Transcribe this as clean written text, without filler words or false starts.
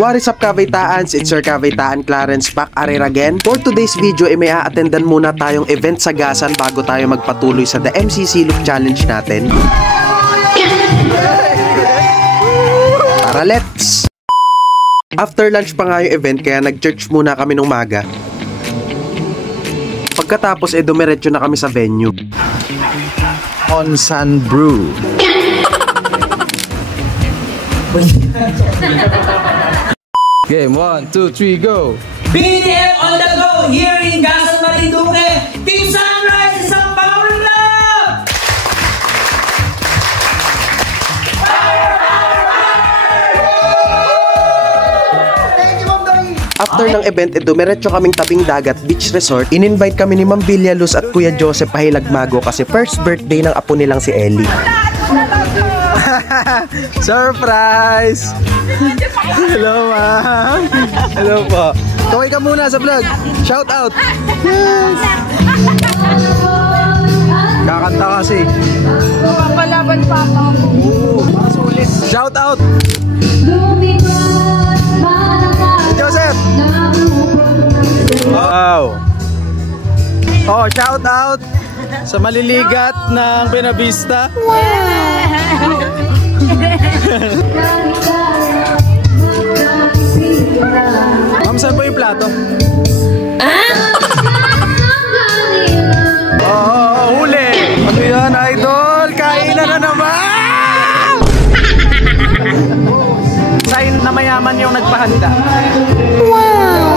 What is up, Kavaytaans? It's your Kavaytaan Clarence back again. For today's video, may a-attendan muna tayong event sa Gasan bago tayo magpatuloy sa The MCC Look Challenge natin. Tara, let's! After lunch pa nga yung event, kaya nag-church muna kami nung maga. Pagkatapos, dumiretso na kami sa venue. Onsan Brew. Game 1, 2, 3, go! BDF on the go here in Gasan, Marinduque. Team Sunrise is ang Paolo! After ng event, dumiretso kaming tabing dagat beach resort. In-invite kami ni Ma'am Villaluz at Kuya Joseph Pahilagmago kasi first birthday ng apo nilang si Ellie. Surprise! Hello, ma'am! Hello po. Kaway ka muna sa vlog. Shout out! Yes! Kakanta kasi. Papalaban pa ako. Sulit. Shout out! Joseph! Wow! Oh, shout out sa maliligat ng Benavista. Ma'am, saan po yung plato? Oh, huli! Ano yan, idol? Kainan na naman! Sign na mayaman yung nagpahanda. Wow!